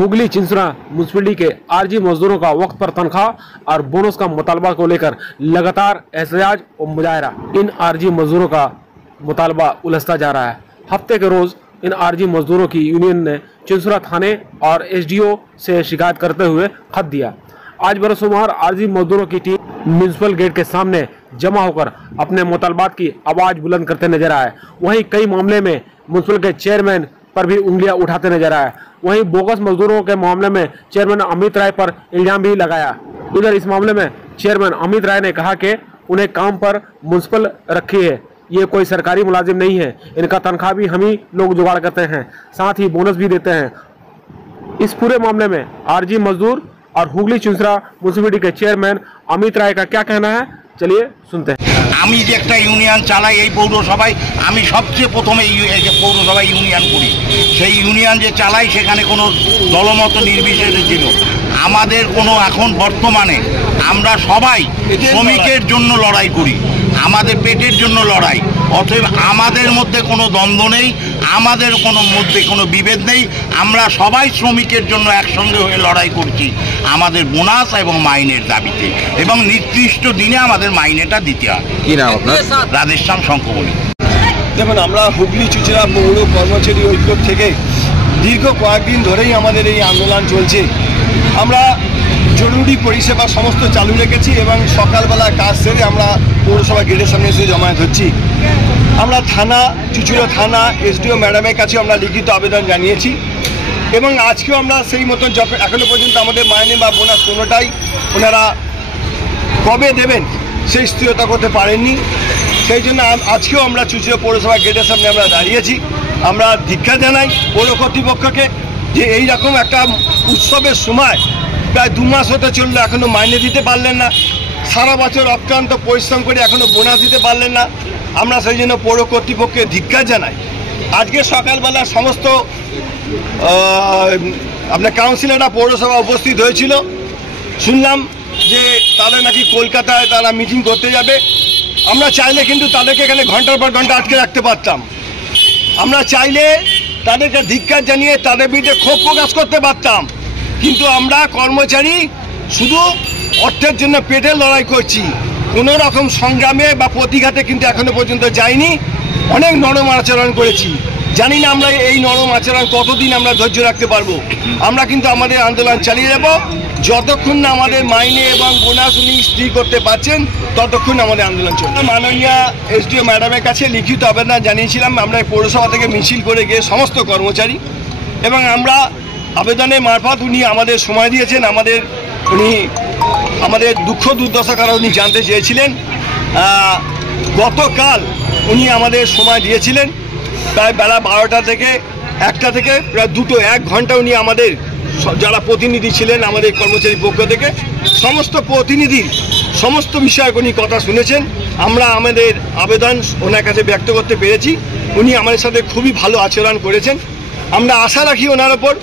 Hooghly चिंसरा municipality के RG मजदूरों का वक्त पर तनख्वाह और बोनस का मुतालबा को लेकर लगातार एहतजाज और मुजाहरा। इन आरजी मजदूरों का मुतालबा उलझता जा रहा है। हफ्ते के रोज इन आरजी मजदूरों की यूनियन ने चिंसरा थाने और एसडीओ से शिकायत करते हुए खत दिया। आज बरसुमार आरजी मजदूरों की टीम म्यूनिसिपल गेट के सामने जमा होकर अपने मुतालबात की आवाज बुलंद करते नजर आए। वहीं कई मामले में म्यूनिसिपल के चेयरमैन पर भी उंगलियां उठाते नजर आए। वहीं बोगस मजदूरों के मामले में चेयरमैन अमित राय पर इल्जाम भी लगाया। इधर इस मामले में चेयरमैन अमित राय ने कहा कि उन्हें काम पर म्यूनिसिपल रखी है, ये कोई सरकारी मुलाजिम नहीं है, इनका तनख्वाह भी हम ही लोग जुगाड़ करते हैं, साथ ही बोनस भी देते हैं। इस पूरे मामले में आरजी मजदूर और हुगली चिंसरा म्यूनिसिपैलिटी के चेयरमैन अमित राय का क्या कहना है, चलिए सुनते हैं। আমি যে একটা ইউনিয়ন চালাই এই পৌরসভায়, আমি সবচেয়ে প্রথমে পৌরসভায় ইউনিয়ন করি। সেই ইউনিয়ন যে চালাই সেখানে কোনো দলমত নির্বিশেষে ছিল। আমাদের কোনো এখন বর্তমানে আমরা সবাই শ্রমিকের জন্য লড়াই করি, আমাদের পেটের জন্য লড়াই। অতএব আমাদের মধ্যে কোনো দ্বন্দ্ব নেই, আমাদের কোনো মধ্যে কোনো বিভেদ নেই। আমরা সবাই শ্রমিকের জন্য একসঙ্গে হয়ে লড়াই করছি আমাদের বোনাস এবং মাইনের দাবিতে, এবং নির্দিষ্ট দিনে আমাদের মাইনেটা দিতে হয়। কি নাম আপনার? রাধেশ্যাম শঙ্কমণি। দেখুন, আমরা হুগলি চুঁচুড়া পৌর কর্মচারী ঐক্য থেকে দীর্ঘ কয়েকদিন ধরেই আমাদের এই আন্দোলন চলছে। আমরা জরুরি পরিষেবা সমস্ত চালু রেখেছি এবং সকালবেলা কাজ সেরে আমরা পৌরসভা গেটের সামনে এসে জমায়েত হচ্ছি। আমরা থানা, চুঁচুড়া থানা এসডিও ম্যাডামের কাছে আমরা লিখিত আবেদন জানিয়েছি এবং আজকেও আমরা সেই মতন এখনো পর্যন্ত আমাদের মাইনে বা বোনাস কোনোটাই ওনারা কবে দেবেন সেই স্থিরতা করতে পারেননি। সেই জন্য আজকেও আমরা চুঁচুড়া পৌরসভা গেটের সামনে আমরা দাঁড়িয়েছি। আমরা ধিক্ষা জানাই পৌর কর্তৃপক্ষকে যে এই রকম একটা উৎসবের সময় প্রায় 2 মাস হতে চললো, এখনও মাইনে দিতে পারলেন না। সারা বছর অক্লান্ত পরিশ্রম করে এখনও বোনাস দিতে পারলেন না। আমরা সেই জন্য পৌর কর্তৃপক্ষকে ধিক্ষা জানাই। আজকে সকালবেলা সমস্ত আপনার কাউন্সিলররা পৌরসভা উপস্থিত হয়েছিল। শুনলাম যে তারা নাকি কলকাতায় তারা মিটিং করতে যাবে। আমরা চাইলে কিন্তু তাদেরকে এখানে ঘন্টার পর ঘন্টা আটকে রাখতে পারতাম। আমরা চাইলে তাদেরকে ধিক্কার জানিয়ে তাদের বিরুদ্ধে ক্ষোভ প্রকাশ করতে পারতাম, কিন্তু আমরা কর্মচারী শুধু অর্থের জন্য পেটের লড়াই করছি, কোনো রকম সংগ্রামে বা প্রতিঘাতে কিন্তু এখনো পর্যন্ত যাইনি। অনেক নরম আচরণ করেছি, জানি না আমরা এই নরম আচরণ কতদিন আমরা ধৈর্য রাখতে পারবো। আমরা কিন্তু আমাদের আন্দোলন চালিয়ে যাব যতক্ষণ না আমাদের মাইনে এবং বোনাস উনি স্থির করতে পারছেন, ততক্ষণ আমাদের আন্দোলন চলবে। মাননীয় এসডিও ম্যাডামের কাছে লিখিত আবেদন জানিয়েছিলাম আমরা পৌরসভা থেকে মিছিল করে গিয়ে সমস্ত কর্মচারী, এবং আমরা আবেদনের মারফত উনি আমাদের সময় দিয়েছেন। উনি আমাদের দুঃখ দুর্দশা কারণ উনি জানতে চেয়েছিলেন। গতকাল উনি আমাদের সময় দিয়েছিলেন প্রায় বেলা 12টা থেকে 1টা থেকে প্রায় 1 ঘন্টা উনি আমাদের যারা প্রতিনিধি ছিলেন আমাদের কর্মচারী পক্ষ থেকে সমস্ত প্রতিনিধির সমস্ত বিষয়ে উনি কথা শুনেছেন। আমরা আমাদের আবেদন ওনার কাছে ব্যক্ত করতে পেরেছি। উনি আমাদের সাথে খুবই ভালো আচরণ করেছেন। আমরা আশা রাখি ওনার ওপর।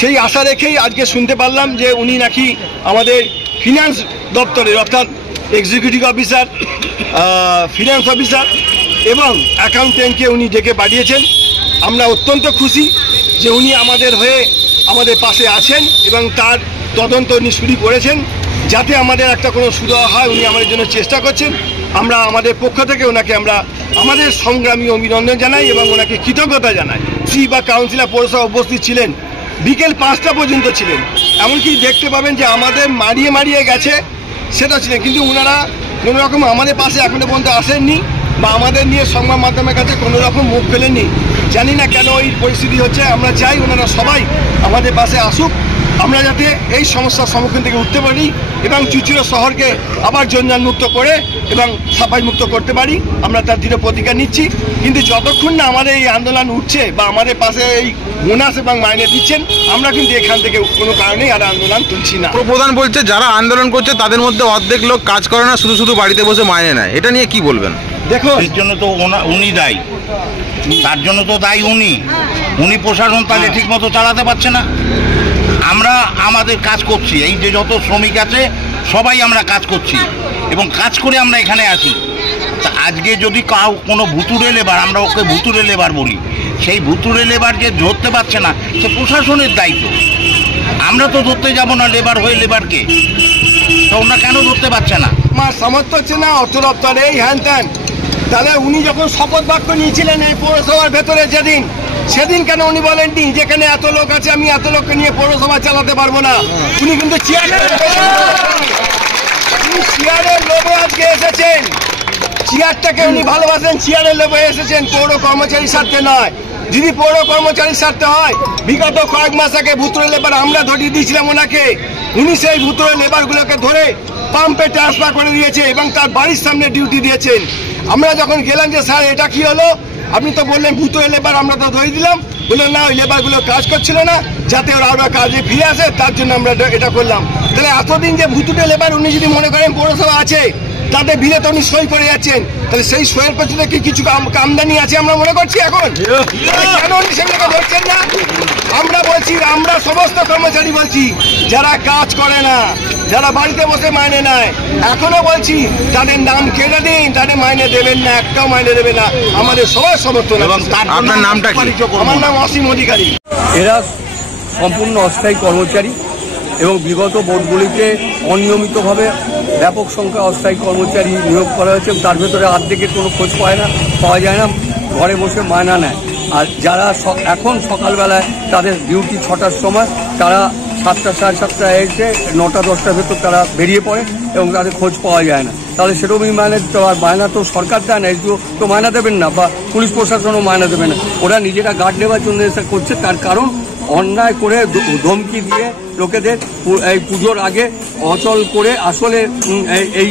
সেই আশা রেখেই আজকে শুনতে পারলাম যে উনি নাকি আমাদের ফিনান্স দপ্তরের অর্থাৎ এক্সিকিউটিভ অফিসার, ফিনান্স অফিসার এবং অ্যাকাউন্টেন্টকে উনি ডেকে পাঠিয়েছেন। আমরা অত্যন্ত খুশি যে উনি আমাদের হয়ে আমাদের পাশে আছেন এবং তার তদন্ত উনি শুরু করেছেন যাতে আমাদের একটা কোনো সুরাহা হয়। উনি আমাদের জন্য চেষ্টা করছেন। আমরা আমাদের পক্ষ থেকে ওনাকে আমরা আমাদের সংগ্রামী অভিনন্দন জানাই এবং ওনাকে কৃতজ্ঞতা জানাই। বা কাউন্সিলর পৌরসভা উপস্থিত ছিলেন, বিকেল 5টা পর্যন্ত ছিলেন। এমনকি দেখতে পাবেন যে আমাদের মারিয়ে গেছে সেটা ছিলেন, কিন্তু ওনারা কোনো রকম আমাদের পাশে এখনো পর্যন্ত আসেননি বা আমাদের নিয়ে সংবাদ মাধ্যমের কাছে কোনো রকম মুখ ফেলেননি। জানি না কেন এই পরিস্থিতি হচ্ছে। আমরা চাই ওনারা সবাই আমাদের পাশে আসুক, আমরা যাতে এই সমস্যার সম্মুখীন থেকে উঠতে পারি এবং চুঁচুড়া শহরকে আবার জঞ্জাল মুক্ত করে এবং সাফাই মুক্ত করতে পারি। আমরা তার দৃঢ় প্রতিজ্ঞা নিচ্ছি। কিন্তু যতক্ষণ না আমাদের এই আন্দোলন উঠছে বা আমাদের পাশে এই বোনাস এবং মাইনে দিচ্ছেন, আমরা কিন্তু এখান থেকে কোনো কারণেই আর আন্দোলন তুলছি না। প্রধান বলছে যারা আন্দোলন করছে তাদের মধ্যে অর্ধেক লোক কাজ করে না, শুধু বাড়িতে বসে মাইনে নেয়। এটা নিয়ে কি বলবেন? দেখো, এর জন্য তো উনি দায়ী, তার জন্য তো দায়ী উনি প্রশাসন তাহলে ঠিক মতো চালাতে পারছে না। আমরা আমাদের কাজ করছি, এই যে যত শ্রমিক আছে সবাই আমরা কাজ করছি এবং কাজ করে আমরা এখানে আসি। তা আজকে যদি কোনো ভুতুড়ে লেবার, আমরা ওকে ভুতুড়ে লেবার বলি, সেই ভুতুড়ে লেবার যে ধরতে পারছে না, সে প্রশাসনের দায়িত্ব। আমরা তো ধরতে যাব না লেবার হয়ে লেবারকে, তো ওনারা কেন ধরতে পারছে না? আমার সামর্থ্য হচ্ছে না, অর্থ দপ্তর এই হ্যান ত্যান। তাহলে উনি যখন শপথ বাক্য নিয়েছিলেন এই পৌরসভার ভেতরে সেদিন কেন উনি বলেননি যেখানে এত লোক আছে আমি এত লোককে নিয়ে পৌরসভা চালাতে পারবো না? উনি কিন্তু চেয়ারের লোভে আজকে এসেছেন, চেয়ারটাকে উনি ভালোবাসেন, চেয়ারের লোভে এসেছেন, পৌর কর্মচারীর স্বার্থে নয়। যদি পৌর কর্মচারীর স্বার্থে হয়, বিগত কয়েক মাস আগে ভুতুড়ে লেবার আমরা ধরিয়ে দিয়েছিলাম ওনাকে, উনি সেই ভুতুড়ে লেবারগুলোকে ধরে পাম্পে ট্রান্সফার করে দিয়েছে এবং তার বাড়ির সামনে ডিউটি দিয়েছেন। আমরা যখন গেলাম যে স্যার এটা কি হলো, আপনি তো বললেন ভুতুড়ে লেবার, আমরা তো ধরে দিলাম। বললেন না, ওই লেবারগুলো কাজ করছিল না, যাতে ওরা কাজে ফিরে আসে তার জন্য আমরা এটা করলাম। তাহলে এতদিন যে ভুতুড়ে লেবার উনি যদি মনে করেন পৌরসভা আছে, তাদের বিলে তো উনি সই করে যাচ্ছেন, তাহলে সেই সইয়ের পেছনে কি কিছু আমদানি আছে আমরা মনে করছি এখন? কেন উনি সেগুলোকে ধরছেন না? আমরা বলছি, আমরা সমস্ত কর্মচারী বলছি, যারা কাজ করে না, যারা বাড়িতে বসে মাইনে নেয়, এখনো বলছি তাদের নাম কেটে দিন, তাদের মাইনে দেবেন না, একটাও মাইনে দেবে না। আমাদের সবার সমর্থন। আপনার নামটা কি? আমার নাম অসীম অধিকারী। এরা সম্পূর্ণ অস্থায়ী কর্মচারী এবং বিগত বোর্ডগুলিতে অনিয়মিতভাবে ব্যাপক সংখ্যা অস্থায়ী কর্মচারী নিয়োগ করা হয়েছে। তার ভেতরে অর্ধেকের কোনো খোঁজ পাওয়া যায় না, ঘরে বসে মায়না নেয়। আর যারা এখন সকালবেলায় তাদের ডিউটি 6টার সময়, তারা 7টা সাড়ে 7টায় এসে 9টা 10টার ভেতর তারা বেরিয়ে পড়ে এবং তাদের খোঁজ পাওয়া যায় না। তাহলে সেরকমই মায়না দিতে হবে। আর মায়না তো সরকার দেয় না, এসডিও তো মায়না দেবেন না, বা পুলিশ প্রশাসনও মায়না দেবে না। ওরা নিজেরা গার্ড নেওয়ার জন্য এসে করছে। তার কারণ অন্যায় করে ধমকি দিয়ে লোকেদের এই পুজোর আগে অচল করে, আসলে এই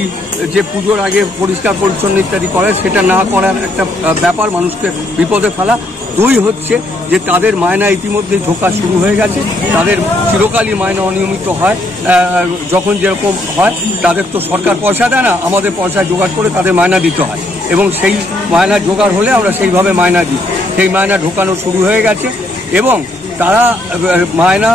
যে পুজোর আগে পরিষ্কার পরিচ্ছন্ন ইত্যাদি করে সেটা না করার একটা ব্যাপার, মানুষকে বিপদে ফেলা। দুই হচ্ছে যে তাদের মায়না ইতিমধ্যে ঢোকা শুরু হয়ে গেছে, তাদের চিরকালই মায়না অনিয়মিত হয়। যখন যেরকম হয়, তাদের তো সরকার পয়সা দেয় না, আমাদের পয়সা জোগাড় করে তাদের মায়না দিতে হয় এবং সেই মায়না জোগাড় হলে আমরা সেইভাবে মায়না দিই। সেই মায়না ঢোকানো শুরু হয়ে গেছে এবং তারা মায়না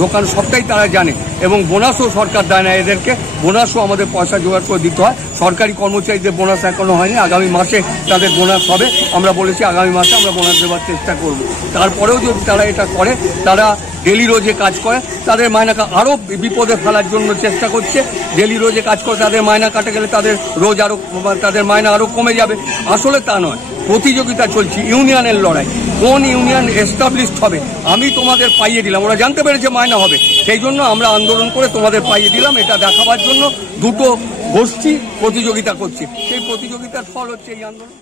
ঢোকানো সবটাই তারা জানে এবং বোনাসও সরকার দেয় না এদেরকে, বোনাসও আমাদের পয়সা জোগাড় করে দিতে হয়। সরকারি কর্মচারীদের বোনাস এখনো হয়নি, আগামী মাসে তাদের বোনাস হবে। আমরা বলেছি আগামী মাসে আমরা বোনাস দেওয়ার চেষ্টা করব। তারপরেও যদি তারা এটা করে, তারা ডেলি রোজে কাজ করে, তাদের মায়নাকে আরও বিপদে ফেলার জন্য চেষ্টা করছে। ডেলি রোজে কাজ করে তাদের মায়না কাটে গেলে তাদের রোজ আরও, তাদের মায়না আরও কমে যাবে। আসলে তা নয়, প্রতিযোগিতা চলছে, ইউনিয়নের লড়াই। কোন ইউনিয়ন এস্টাবলিশড হবে আমি তোমাদের পাইয়ে দিলাম। ওরা জানতে পেরেছে মায়না হবে, সেই জন্য আমরা আন্দোলন করে তোমাদের পাইয়ে দিলাম। এটা দেখাবার জন্য দুটো গোষ্ঠী প্রতিযোগিতা করছে, সেই প্রতিযোগিতার ফল হচ্ছে এই আন্দোলন।